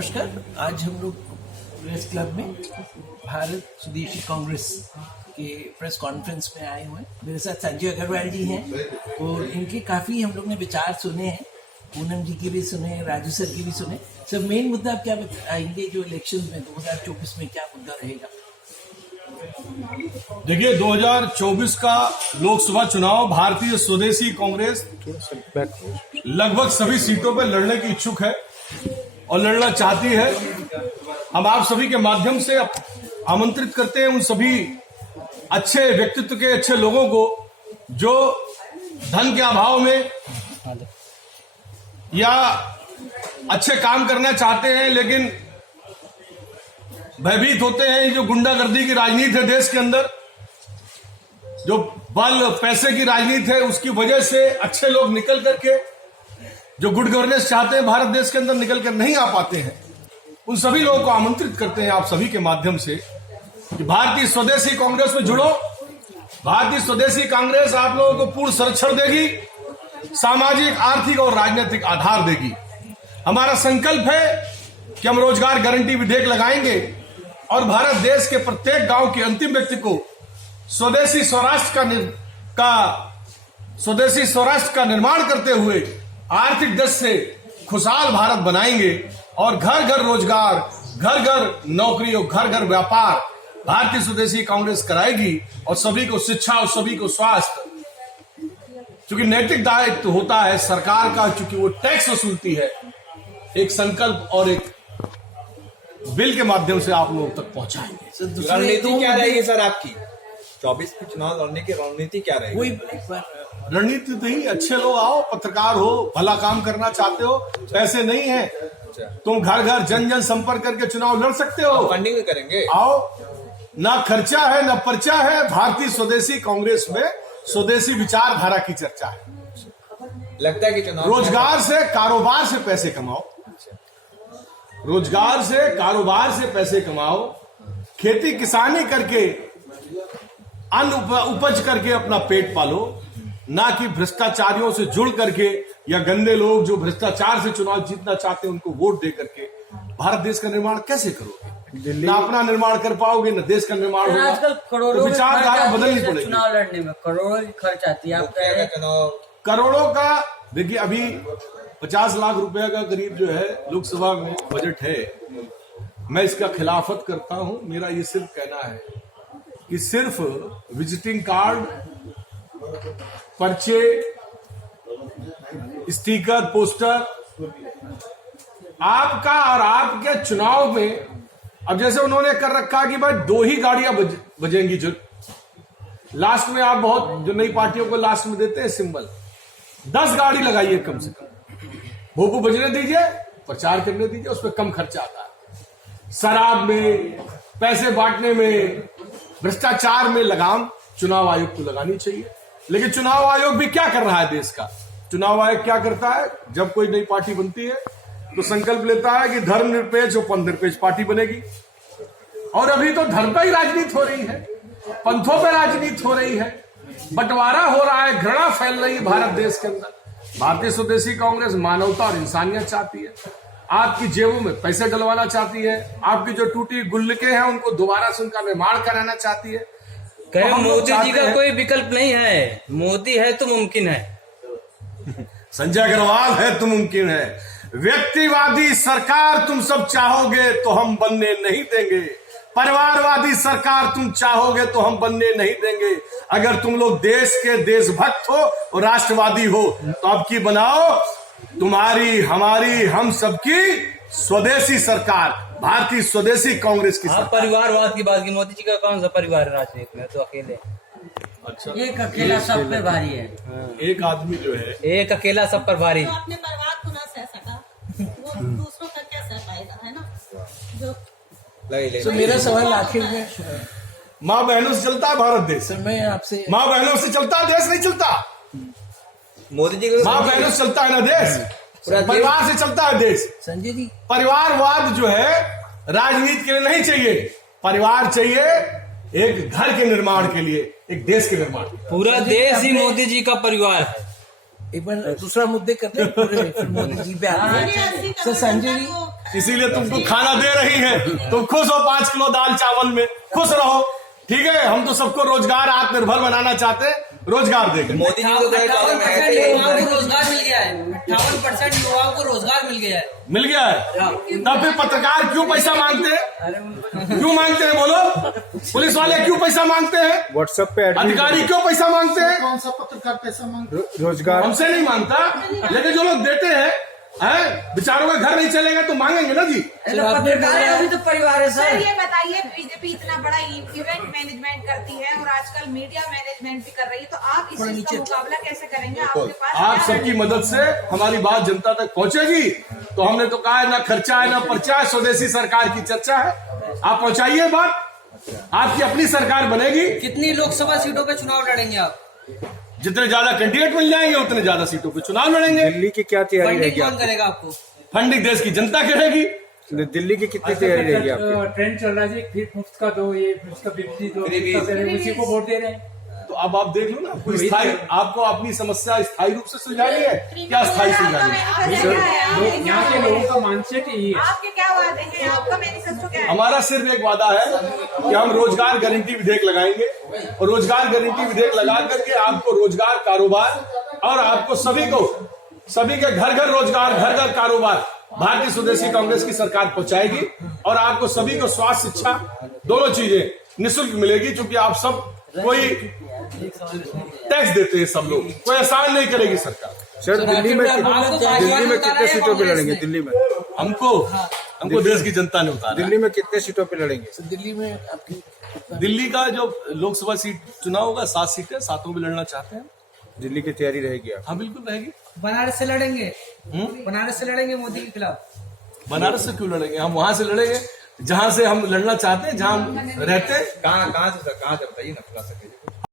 नमस्कार। आज हम लोग प्रेस क्लब में भारत स्वदेशी कांग्रेस के प्रेस कॉन्फ्रेंस में आए हुए हैं। मेरे साथ संजय अग्रवाल जी हैं और इनके काफ़ी हम लोग ने विचार सुने हैं। पूनम जी के भी सुने, राजू सर के भी सुने। सर मेन मुद्दा आप क्या बताएंगे जो इलेक्शन में 2024 में क्या मुद्दा रहेगा? देखिए 2024 का लोकसभा चुनाव भारतीय स्वदेशी कांग्रेस लगभग सभी सीटों पर लड़ने की इच्छुक है और लड़ना चाहती है। हम आप सभी के माध्यम से आमंत्रित करते हैं उन सभी अच्छे व्यक्तित्व के अच्छे लोगों को जो धन के अभाव में या अच्छे काम करना चाहते हैं लेकिन भयभीत होते हैं। जो गुंडागर्दी की राजनीति है देश के अंदर, जो बल पैसे की राजनीति है, उसकी वजह से अच्छे लोग निकल करके जो गुड गवर्नेंस चाहते हैं भारत देश के अंदर निकल कर नहीं आ पाते हैं। उन सभी लोगों को आमंत्रित करते हैं आप सभी के माध्यम से कि भारतीय स्वदेशी कांग्रेस में जुड़ो। भारतीय स्वदेशी कांग्रेस आप लोगों को पूर्ण संरक्षण देगी, सामाजिक, आर्थिक और राजनीतिक आधार देगी। हमारा संकल्प है कि हम रोजगार गारंटी विधेयक लगाएंगे और भारत देश के प्रत्येक गांव के अंतिम व्यक्ति को स्वदेशी स्वराष्ट्र का निर्माण करते हुए आर्थिक दृष्टि से खुशहाल भारत बनाएंगे और घर घर रोजगार, घर घर नौकरी और घर घर व्यापार भारतीय स्वदेशी कांग्रेस कराएगी और सभी को शिक्षा और सभी को स्वास्थ्य। क्योंकि नैतिक दायित्व होता है सरकार का, चूंकि वो टैक्स वसूलती है, एक संकल्प और एक बिल के माध्यम से आप लोगों तक पहुंचाएंगे। रणनीति क्या रहेगी सर आपकी 24 में चुनाव लड़ने की रणनीति क्या रहेगी? रणनीति नहीं, अच्छे लोग आओ, पत्रकार हो, भला काम करना चाहते हो, पैसे नहीं है तुम घर घर जन जन संपर्क करके चुनाव लड़ सकते हो। फंडिंग भी करेंगे, आओ। ना खर्चा है ना पर्चा है। भारतीय स्वदेशी कांग्रेस में स्वदेशी विचारधारा की चर्चा है। लगता है कि चुनाव रोजगार से कारोबार से पैसे कमाओ, रोजगार से कारोबार से पैसे कमाओ, खेती किसानी करके अन्न उपज करके अपना पेट पालो, ना कि भ्रष्टाचारियों से जुड़ करके या गंदे लोग जो भ्रष्टाचार से चुनाव जीतना चाहते हैं उनको वोट दे करके भारत देश का निर्माण कैसे करोगे? ना अपना निर्माण कर पाओगे ना देश का निर्माण होगा। आजकल करोड़ों विचारधारा बदलनी पड़ेगी। चुनाव लड़ने में करोड़ों की खर्च आती है। आप कह रहे हैं करोड़ों का, देखिए अभी 50 लाख रुपए का करीब जो है लोकसभा में बजट है। मैं इसका खिलाफत करता हूं। मेरा ये सिर्फ कहना है कि सिर्फ विजिटिंग कार्ड, पर्चे, स्टिकर, पोस्टर आपका और आपके चुनाव में, अब जैसे उन्होंने कर रखा कि भाई 2 ही गाड़ियां बजेंगी जो लास्ट में, आप बहुत जो नई पार्टियों को लास्ट में देते हैं सिंबल, 10 गाड़ी लगाइए कम से कम। भोपू बजने दीजिए, प्रचार करने दीजिए, उसमें कम खर्चा आता है। शराब में, पैसे बांटने में, भ्रष्टाचार में लगाम चुनाव आयोग को लगानी चाहिए। लेकिन चुनाव आयोग भी क्या कर रहा है देश का? चुनाव आयोग क्या करता है? जब कोई नई पार्टी बनती है तो संकल्प लेता है कि धर्मनिरपेक्ष और पंथनिरपेक्ष पार्टी बनेगी। और अभी तो धर्म पर ही राजनीति हो रही है, पंथों पर राजनीति हो रही है, बंटवारा हो रहा है, घृणा फैल रही है भारत देश के अंदर। भारतीय स्वदेशी कांग्रेस मानवता और इंसानियत चाहती है। आपकी जेबों में पैसे डलवाना चाहती है, आपकी जो टूटी गुल्लकें हैं उनको दोबारा से उनका निर्माण कराना चाहती है। कहे मोदी जी का कोई विकल्प नहीं है, मोदी है तो मुमकिन है। संजय अग्रवाल है तो मुमकिन है। व्यक्तिवादी सरकार तुम सब चाहोगे तो हम बनने नहीं देंगे। परिवारवादी सरकार तुम चाहोगे तो हम बनने नहीं देंगे। अगर तुम लोग देश के देशभक्त हो और राष्ट्रवादी हो तो अब की बनाओ तुम्हारी, हमारी, हम सबकी स्वदेशी सरकार, भारतीय स्वदेशी कांग्रेस की सरकार। परिवारवाद की बात की, मोदी जी का कौन सा परिवार है राजनीति में? तो अकेले, अच्छा, एक अकेला सब पे भारी है। एक आदमी जो है, एक अकेला सब पर भारी। जो अपने परिवार को ना सह सका वो दूसरों का क्या सह पाएगा, है ना? जो तो मेरा सवाल आखिर में, माँ बहनों से चलता है भारत देश। सर मैं आपसे, माँ बहनों से चलता है देश, नहीं चलता। मोदी जी को माँ बहनों से चलता है ना देश, परिवार से चलता है देश। संजय जी, परिवारवाद जो है राजनीति के लिए नहीं चाहिए। परिवार चाहिए एक घर के निर्माण के लिए, एक देश के निर्माण के लिए। पूरा देश ही मोदी जी का परिवार है। एक बार दूसरा मुद्दे करते हैं, फिर मोदी जी पे आते हैं। सर संजय जी, इसीलिए तुमको खाना दे रही है, तुम खुश हो 5 किलो दाल चावल में, खुश रहो। ठीक है, हम तो सबको रोजगार आत्मनिर्भर बनाना चाहते हैं, रोजगार देंगे। मोदी जी को तो 58% युवाओं को रोजगार मिल गया है, 58% युवाओं को रोजगार मिल गया है। मिल गया है, तब फिर पत्रकार क्यों पैसा मांगते हैं? क्यों मांगते हैं बोलो? पुलिस वाले क्यों पैसा मांगते हैं? व्हाट्सएप पे अधिकारी क्यों पैसा मांगते हैं? कौन सा पत्रकार पैसा मांग रोजगार हमसे नहीं मांगता, लेकिन जो लोग देते हैं बेचारों का घर नहीं चलेगा तो मांगेंगे ना जी। अभी तो परिवार है सर सर। ये बताइए, बीजेपी इतना बड़ा इवेंट मैनेजमेंट करती है और आजकल मीडिया मैनेजमेंट भी कर रही है, तो आप इस चीज का मुकाबला कैसे करेंगे? आपके पास आप क्या सबकी मदद से हमारी बात जनता तक पहुंचेगी। तो हमने तो कहा है, ना खर्चा है ना पर्चा है, स्वदेशी सरकार की चर्चा है। आप पहुंचाइए बात, आपकी अपनी सरकार बनेगी। कितनी लोकसभा सीटों पे चुनाव लड़ेंगे आप? जितने ज्यादा कैंडिडेट मिल जाएंगे उतने ज्यादा सीटों पे चुनाव लड़ेंगे। दिल्ली की क्या तैयारी फंडिंग रहेगी कौन आपकी? करेगा आपको? फंडिंग देश की जनता करेगी। दिल्ली की कितनी तैयारी रहेगी आपकी? ट्रेंड चल रहा है जी, मुफ्त का दो, ये उसका 50 दो, उसी को वोट दे रहे हैं। तो अब आप देख लो ना, कोई स्थायी आपको अपनी समस्या स्थायी रूप से सुलझानी है, क्या स्थायी सुलझानी है? यहाँ के लोगों का मानसिक यही है। आपके क्या वादे हैं? आपका मैनिफेस्टो क्या है? हमारा सिर्फ एक वादा है कि हम रोजगार गारंटी विधेयक लगाएंगे, और रोजगार गारंटी विधेयक लगा करके आपको रोजगार, कारोबार, और आपको सभी के घर घर रोजगार, घर घर कारोबार भारतीय स्वदेशी कांग्रेस की सरकार पहुंचाएगी। और आपको सभी को स्वास्थ्य, शिक्षा, दोनों चीजें निःशुल्क मिलेगी, क्योंकि आप सब कोई टैक्स देते हैं, सब लोग, कोई एहसान नहीं करेगी सरकार। सर दिल्ली में कितने सीटों पे लड़ेंगे? दिल्ली में हमको देश की जनता ने उतारा। दिल्ली में कितने सीटों पे लड़ेंगे? दिल्ली में आपकी दिल्ली का जो लोकसभा सीट चुनाव होगा 7 सीटें, 7 में लड़ना चाहते हैं। दिल्ली की तैयारी रहेगी आप? हाँ बिल्कुल रहेगी। बनारस से लड़ेंगे? बनारस से लड़ेंगे मोदी के खिलाफ? बनारस से क्यों लड़ेंगे? हम वहां से लड़ेंगे जहां से हम लड़ना चाहते हैं, जहां हम रहते हैं। कहाँ से सर, कहाँ से बताइए ना, खुला सके।